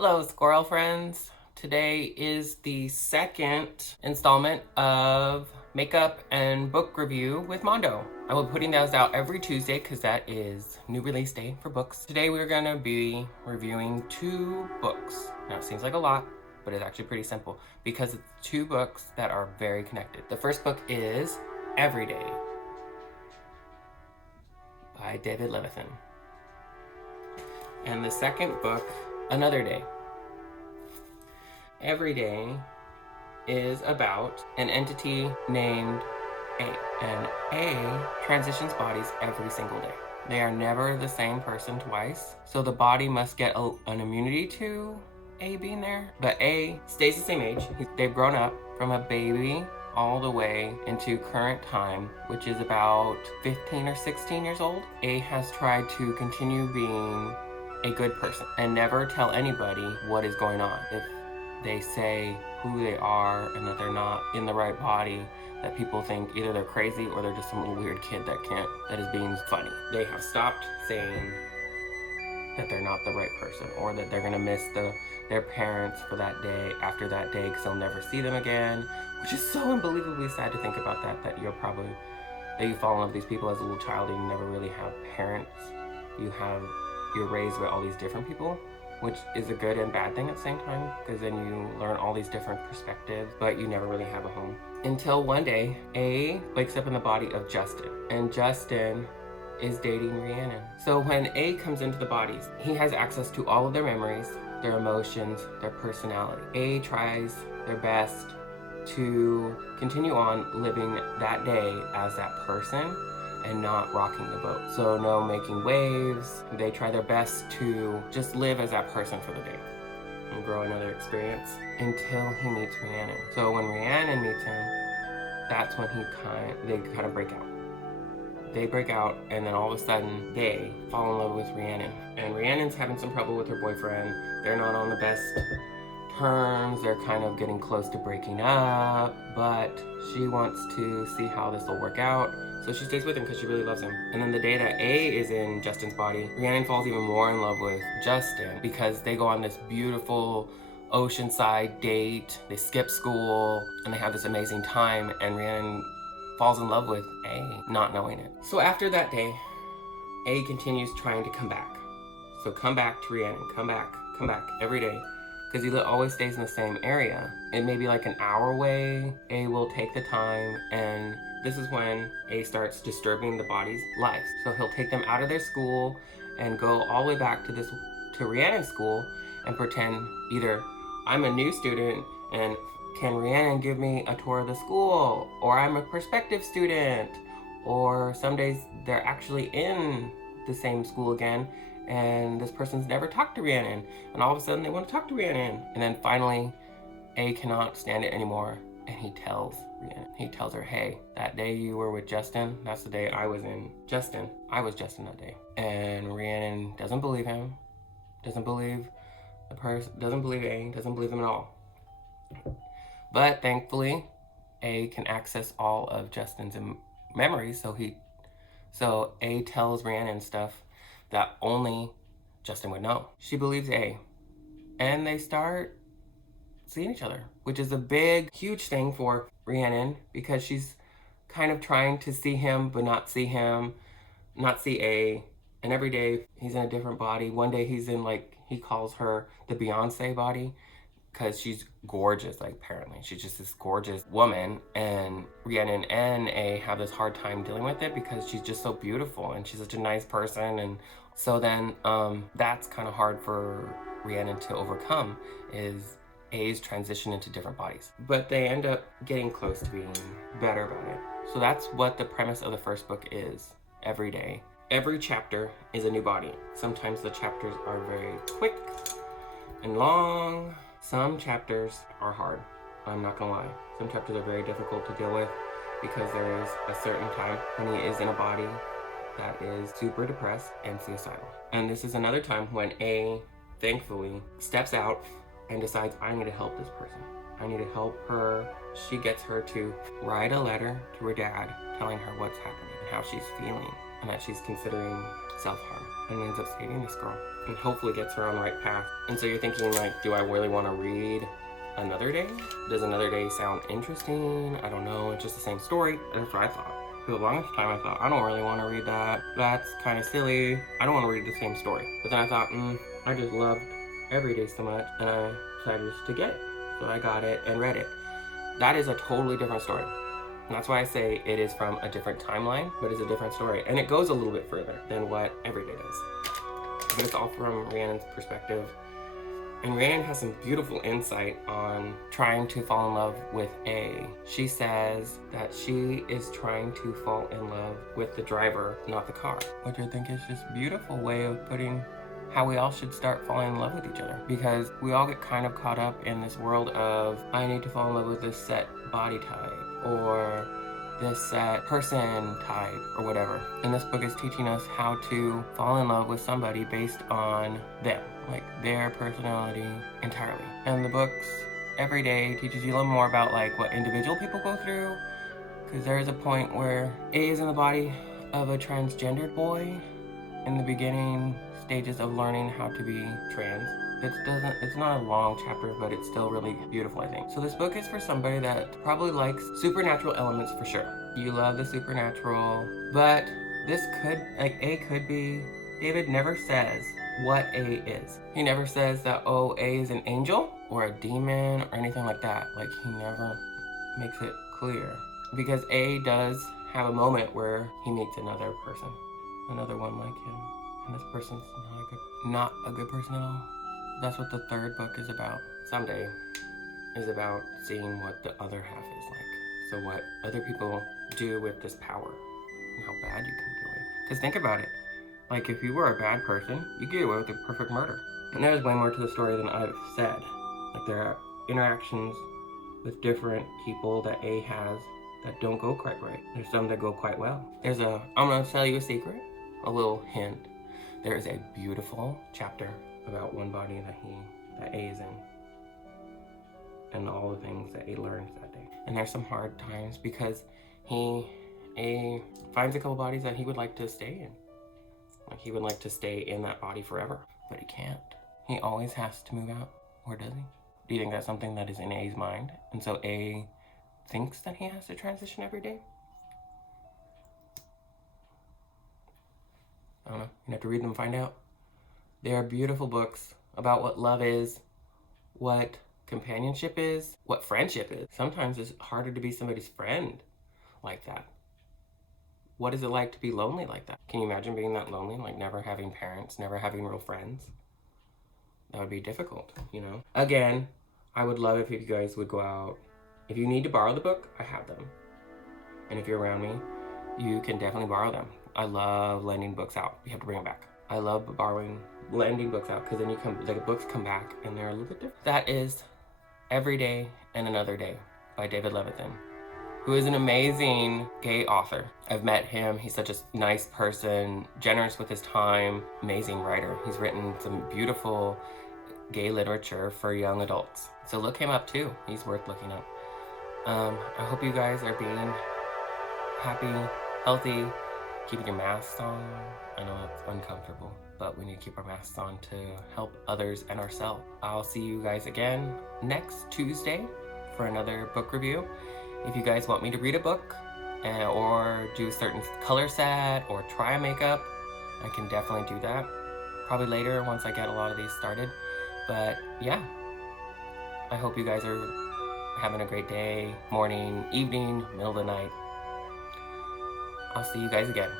Hello, squirrel friends. Today is the second installment of makeup and book review with Mondo. I will be putting those out every Tuesday because that is new release day for books. Today we're going to be reviewing 2 books. Now it seems like a lot, but it's actually pretty simple because it's 2 books that are very connected. The first book is Every Day by David Levithan. And the second book, Another Day. Every Day is about an entity named A, and A transitions bodies every single day. They are never the same person twice, so the body must get an immunity to A being there, but A stays the same age. They've grown up from a baby all the way into current time, which is about 15 or 16 years old. A has tried to continue being a good person and never tell anybody what is going on. If they say who they are and that they're not in the right body, that people think either they're crazy or they're just some little weird kid that is being funny. They have stopped saying that they're not the right person or that they're gonna miss their parents for that day, after that day, because they'll never see them again, which is so unbelievably sad to think about that you fall in love with these people as a little child and you never really have parents. You're raised by all these different people, which is a good and bad thing at the same time, because then you learn all these different perspectives, but you never really have a home. Until one day, A wakes up in the body of Justin, and Justin is dating Rhiannon. So when A comes into the bodies, he has access to all of their memories, their emotions, their personality. A tries their best to continue on living that day as that person and not rocking the boat. So no making waves. They try their best to just live as that person for the day and grow another experience until he meets Rhiannon. So when Rhiannon meets him, that's when they kind of break out. They break out, and then all of a sudden they fall in love with Rhiannon. And Rhiannon's having some trouble with her boyfriend. They're not on the best terms. They're kind of getting close to breaking up, but she wants to see how this will work out. So she stays with him because she really loves him. And then the day that A is in Justin's body, Rhiannon falls even more in love with Justin because they go on this beautiful oceanside date. They skip school and they have this amazing time, and Rhiannon falls in love with A, not knowing it. So after that day, A continues trying to come back. So come back to Rhiannon, come back every day. Because he always stays in the same area. It may be like an hour away. A will take the time, and this is when A starts disturbing the body's lives. So he'll take them out of their school and go all the way back to Rhiannon's school and pretend either I'm a new student and can Rhiannon give me a tour of the school, or I'm a prospective student, or some days they're actually in the same school again and this person's never talked to Rhiannon, and all of a sudden they want to talk to Rhiannon. And then finally, A cannot stand it anymore, and he tells Rhiannon. He tells her, hey, that day you were with Justin, that's the day I was in Justin. I was Justin that day. And Rhiannon doesn't believe him, doesn't believe doesn't believe A, doesn't believe him at all. But thankfully, A can access all of Justin's memories, so A tells Rhiannon stuff that only Justin would know. She believes A, and they start seeing each other, which is a big, huge thing for Rhiannon because she's kind of trying to see him, but not see him, not see A. And every day he's in a different body. One day he's in, like, he calls her the Beyonce body because she's gorgeous, like, apparently. She's just this gorgeous woman, and Rhiannon and A have this hard time dealing with it because she's just so beautiful and she's such a nice person. And so then that's kind of hard for Rhiannon to overcome, is A's transition into different bodies. But they end up getting close to being better about it. So that's what the premise of the first book is, Every Day. Every chapter is a new body. Sometimes the chapters are very quick and long. Some chapters are hard, I'm not gonna lie. Some chapters are very difficult to deal with because there is a certain time when he is in a body that is super depressed and suicidal. And this is another time when A, thankfully, steps out and decides, I need to help this person. I need to help her. She gets her to write a letter to her dad telling her what's happening and how she's feeling. and that she's considering self-harm, and ends up saving this girl and hopefully gets her on the right path. And so you're thinking, like, do I really want to read Another Day? Does Another Day sound interesting? I don't know. It's just the same story. That's what I thought. For the longest time, I thought, I don't really want to read that. That's kind of silly. I don't want to read the same story. But then I thought, I just loved Every Day so much, and I decided just to get it. So I got it and read it. That is a totally different story. And that's why I say it is from a different timeline, but it's a different story. And it goes a little bit further than what Every Day does. But it's all from Rhiannon's perspective. And Rhiannon has some beautiful insight on trying to fall in love with A. She says that she is trying to fall in love with the driver, not the car. Which I think is just a beautiful way of putting how we all should start falling in love with each other. Because we all get kind of caught up in this world of, I need to fall in love with this set body type, or this set person type, or whatever. And this book is teaching us how to fall in love with somebody based on them, like their personality entirely. And the books Every Day teaches you a little more about like what individual people go through, because there is a point where A is in the body of a transgendered boy in the beginning stages of learning how to be trans. It's not a long chapter, but it's still really beautiful, I think. So this book is for somebody that probably likes supernatural elements for sure. You love the supernatural, but this could, like, A could be, David never says what A is. He never says that, oh, A is an angel or a demon or anything like that. Like, he never makes it clear. Because A does have a moment where he meets another person, another one like him. And this person's not a good person at all. That's what the third book is about. Someday is about seeing what the other half is like. So what other people do with this power and how bad you can get away. Because think about it. Like, if you were a bad person, you get away with a perfect murder. And there's way more to the story than I've said. Like, there are interactions with different people that A has that don't go quite right. There's some that go quite well. I'm gonna tell you a secret, a little hint. There is a beautiful chapter about one body that A is in, and all the things that A learns that day. And there's some hard times because A finds a couple bodies that he would like to stay in. Like, he would like to stay in that body forever, but he can't. He always has to move out, or does he? Do you think that's something that is in A's mind? And so A thinks that he has to transition every day? I don't know. You have to read them and find out. They are beautiful books about what love is, what companionship is, what friendship is. Sometimes it's harder to be somebody's friend like that. What is it like to be lonely like that? Can you imagine being that lonely, like never having parents, never having real friends? That would be difficult, you know? Again, I would love if you guys would go out. If you need to borrow the book, I have them. And if you're around me, you can definitely borrow them. I love lending books out. You have to bring them back. I love lending books out, because then the books come back and they're a little bit different. That is Every Day and Another Day by David Levithan, who is an amazing gay author. I've met him. He's such a nice person, generous with his time, amazing writer. He's written some beautiful gay literature for young adults. So look him up too. He's worth looking up. I hope you guys are being happy, healthy, keeping your masks on. I know it's uncomfortable, but we need to keep our masks on to help others and ourselves. I'll see you guys again next Tuesday for another book review. If you guys want me to read a book or do a certain color set or try a makeup, I can definitely do that. Probably later once I get a lot of these started. But yeah, I hope you guys are having a great day, morning, evening, middle of the night. I'll see you guys again.